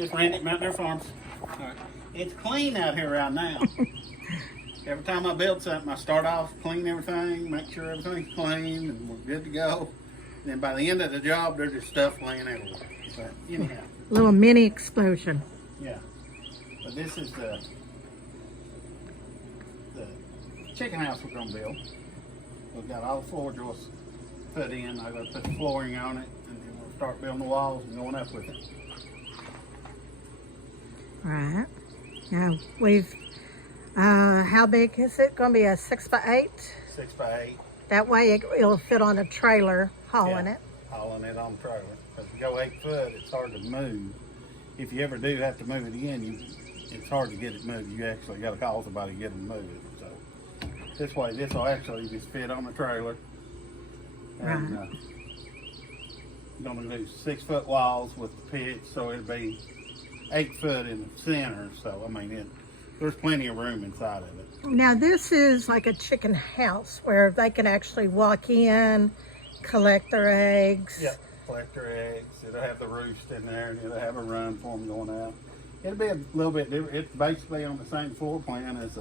Just ran it Mount Deer Farms. Right. It's clean out here right now. Every time I build something, I start off, clean everything, make sure everything's clean, and we're good to go. And then by the end of the job, there's just stuff laying everywhere. But anyhow. Little mini explosion. Yeah. But this is the chicken house we're going to build. We've got all the floor joists put in. I'm going to put the flooring on it, and then we'll start building the walls and going up with it. Right. Now we've, how big is it? Going to be a 6x8? 6x8. That way it'll fit on a trailer hauling it. Hauling it on the trailer. Because if you go 8 foot, it's hard to move. If you ever do have to move it again, it's hard to get it moved. You actually got to call somebody to get them to move it. So this way, this will actually just fit on the trailer. And right. I'm going to do 6 foot walls with the pitch, so it'll be 8 foot in the center. So I mean, there's plenty of room inside of it. Now this is like a chicken house where they can actually walk in, collect their eggs. Yep, collect their eggs. It'll have the roost in there, and it'll have a run for them going out. It'll be a little bit different. It's basically on the same floor plan as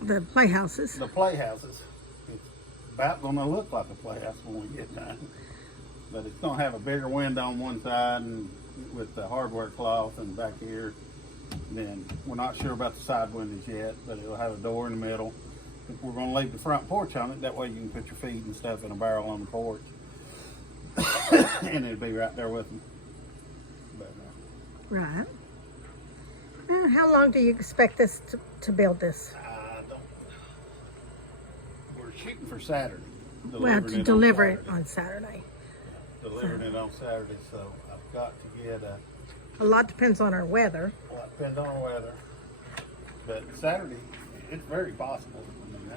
the playhouses. the playhouses. It's about going to look like a playhouse when we get done. But it's going to have a bigger window on one side and with the hardware cloth and back here. Then we're not sure about the side windows yet, but it'll have a door in the middle. We're going to leave the front porch on it. That way you can put your feed and stuff in a barrel on the porch. And it'll be right there with them. But, right. Now, how long do you expect this to build this? we're shooting for Saturday. Well, to deliver it on Saturday. Delivering it on Saturday, so I've got to get a lot depends on our weather. well, it depends on the weather. But Saturday, it's very possible. I mean,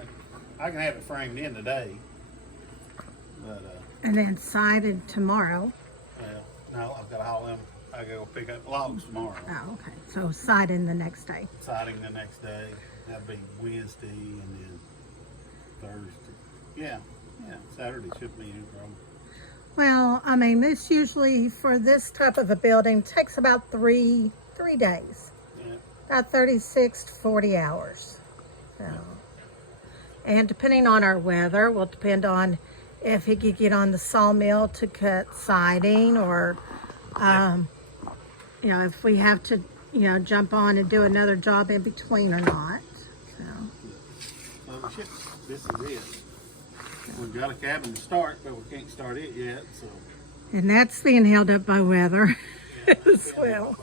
I can have it framed in today. But, And then sided tomorrow. well, no, I've got to haul them. I go pick up logs tomorrow. Oh, okay. So siding the next day. Siding the next day. That'll be Wednesday and then Thursday. Yeah, Saturday should be no problem. Well, I mean, this usually for this type of a building takes about three days. Yeah. About 36 to 40 hours. So, and depending on our weather, will depend on if he could get on the sawmill to cut siding, or you know, if we have to, you know, jump on and do another job in between or not. So. This is it. We've got a cabin to start, but we can't start it yet. So. And that's being held up by weather as well.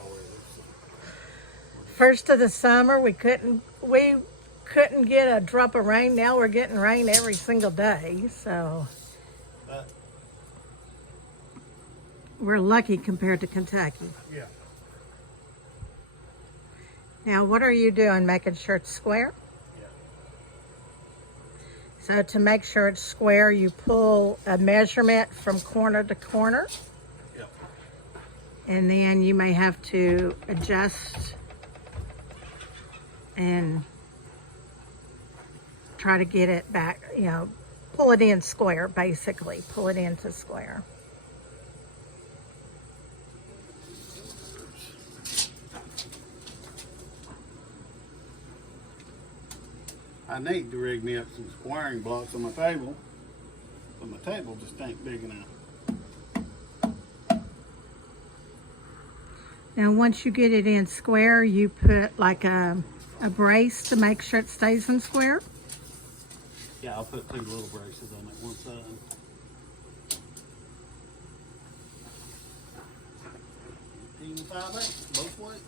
First of the summer, we couldn't get a drop of rain. Now we're getting rain every single day. So we're lucky compared to Kentucky. Yeah. Now, what are you doing? Making sure it's square? Yeah. So to make sure it's square, you pull a measurement from corner to corner. Yep. And then you may have to adjust and try to get it back, you know, pull it in square, basically. Pull it into square. I need to rig me up some squaring blocks on my table, but my table just ain't big enough. Now, once you get it in square, you put like a brace to make sure it stays in square. Yeah, I'll put 2 little braces on that one side. 5/8 both ways.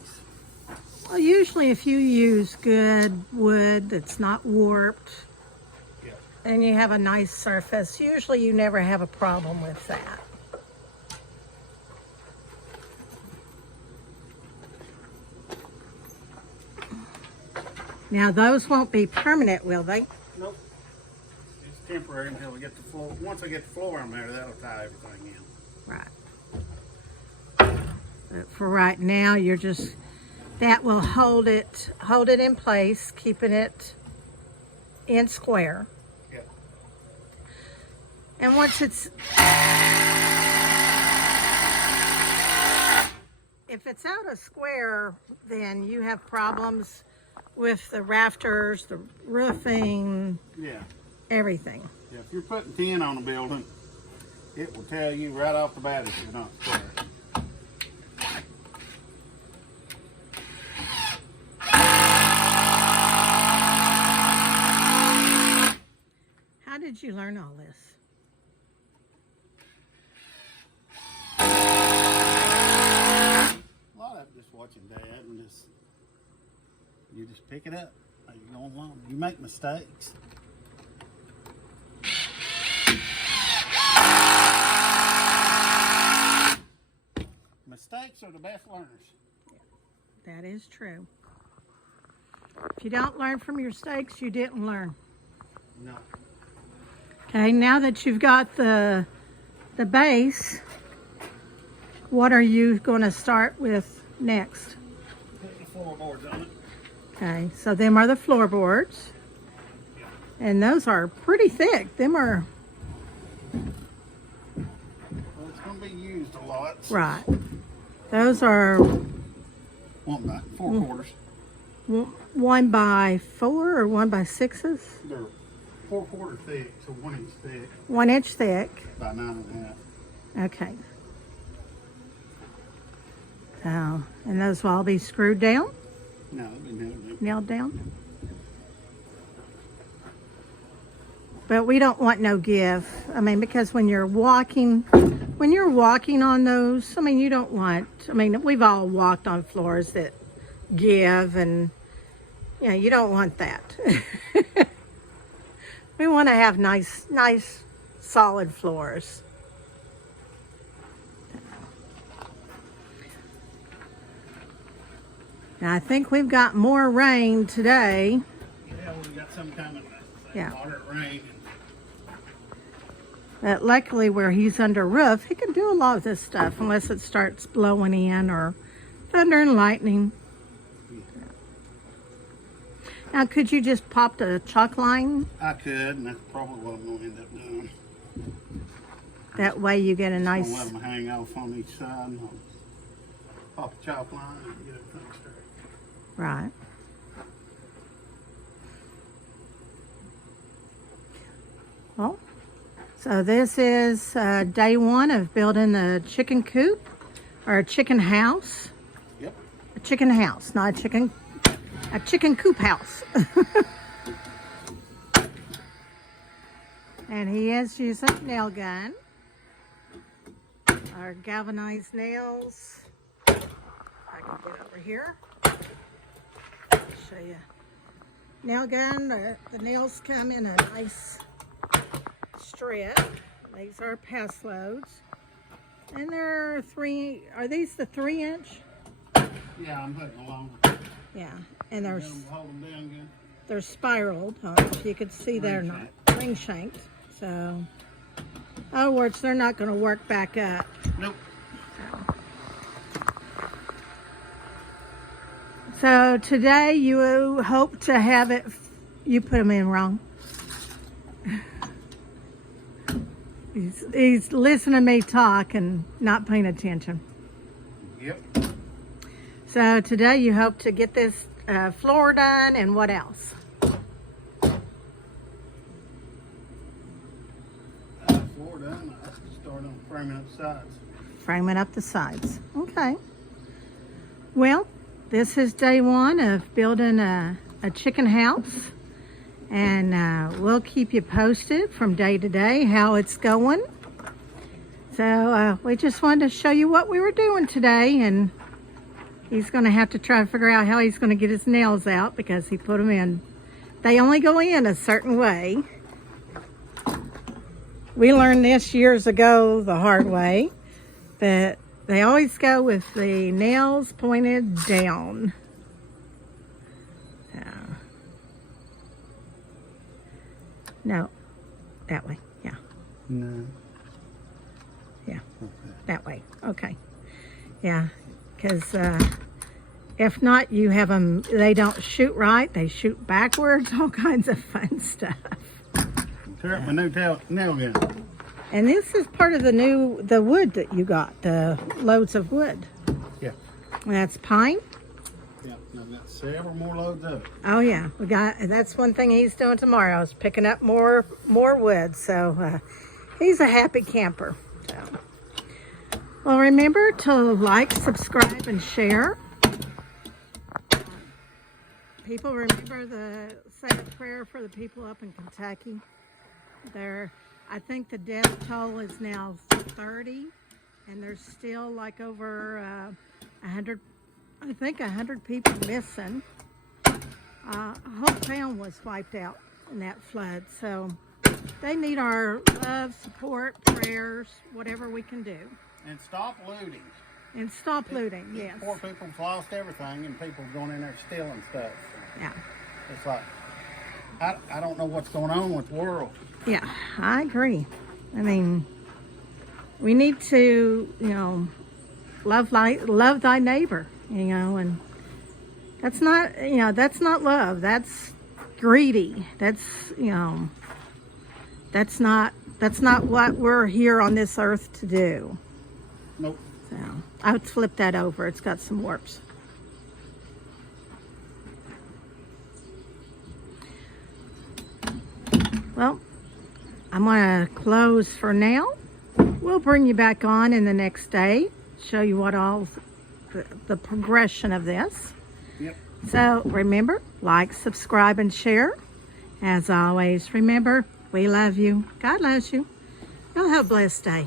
Well, usually if you use good wood that's not warped, Yeah. and you have a nice surface, usually you never have a problem with that. Now, those won't be permanent, will they? Nope. It's temporary until we get the floor. Once I get the floor on there, that'll tie everything in. Right. But for right now, you're just, that will hold it in place, keeping it in square. Yep. And once if it's out a square, then you have problems with the rafters, the roofing, Yeah. everything. Yeah, if you're putting tin on a building, it will tell you right off the bat if you're not square. How did you learn all this? A lot of it just watching Dad and just you just pick it up as you go along. You make mistakes. Mistakes are the best learners. That is true. If you don't learn from your mistakes, you didn't learn. No. Okay, now that you've got the base, what are you going to start with next? Put the floorboards on it. Okay, so them are the floorboards. And those are pretty thick. Them are... Well, it's going to be used a lot. Right. Those are 1 by 4 quarters. 1 by 4 or 1 by 6s? They're 4 quarter thick, so 1 inch thick. 1 inch thick. About 9.5. Okay. So, and those will all be screwed down, No, it'll be new. nailed down. But we don't want no give. I mean, because when you're walking on those, I mean, you don't want, I mean, we've all walked on floors that give, and yeah, you don't want that. We want to have nice, solid floors. Now, I think we've got more rain today. Yeah, we got some coming. Yeah. Moderate rain. But luckily where he's under roof, he can do a lot of this stuff unless it starts blowing in or thunder and lightning. Now, could you just pop the chalk line? I could, and that's probably what I'm going to end up doing. That way you get a I'll nice... let them hang off on each side, and I'll pop the chalk line and get everything straight. Right. Well, so this is day 1 of building the chicken coop, or a chicken house. Yep. A chicken house, not a chicken coop house. And he is using a nail gun. Our galvanized nails. I can get over here. Show you. Nail gun, the nails come in a nice strip. These are pass loads. And they're are these the 3-inch? Yeah, I'm putting along. Yeah, and they're Hold them down good. they're spiraled. I don't know if you could see they're not ring shanked. So, in other words, they're not going to work back up. Nope. So today you hope to have it. You put them in wrong. He's listening to me talk and not paying attention. Yep. So today you hope to get this floor done, and what else? Floor done. I have to start on framing up the sides. Framing up the sides. Okay. Well, this is day 1 of building a chicken house. And we'll keep you posted from day to day how it's going. So we just wanted to show you what we were doing today. And he's going to have to try to figure out how he's going to get his nails out because he put them in. They only go in a certain way. We learned this years ago the hard way. That they always go with the nails pointed down. No, that way. Yeah. No. Yeah, Okay. that way. Okay. Yeah, because if not, you have them, they don't shoot right. They shoot backwards, all kinds of fun stuff. Tear up my new nail gun. And this is part of the wood that you got, the loads of wood. Yeah. That's pine. Yeah, and I've got several more loads of it. Oh yeah, that's one thing he's doing tomorrow is picking up more wood. So he's a happy camper. So. Well, remember to like, subscribe, and share. People, remember the say a prayer for the people up in Kentucky. I think the death toll is now 30, and there's still like over 100. I think 100 people missing. A whole town was wiped out in that flood. So they need our love, support, prayers, whatever we can do. And stop looting. And stop looting, yes. Poor people's lost everything, and people going in there stealing stuff. Yeah. It's like, I don't know what's going on with the world. Yeah, I agree. I mean, we need to, love thy neighbor, and that's not, that's not love. That's greedy. That's, that's not what we're here on this earth to do. Nope. So I would flip that over. It's got some warps. Well, I'm going to close for now. We'll bring you back on in the next day, show you what all the progression of this. Yep. So remember, like, subscribe, and share. As always, remember, we love you. God loves you. Y'all have a blessed day.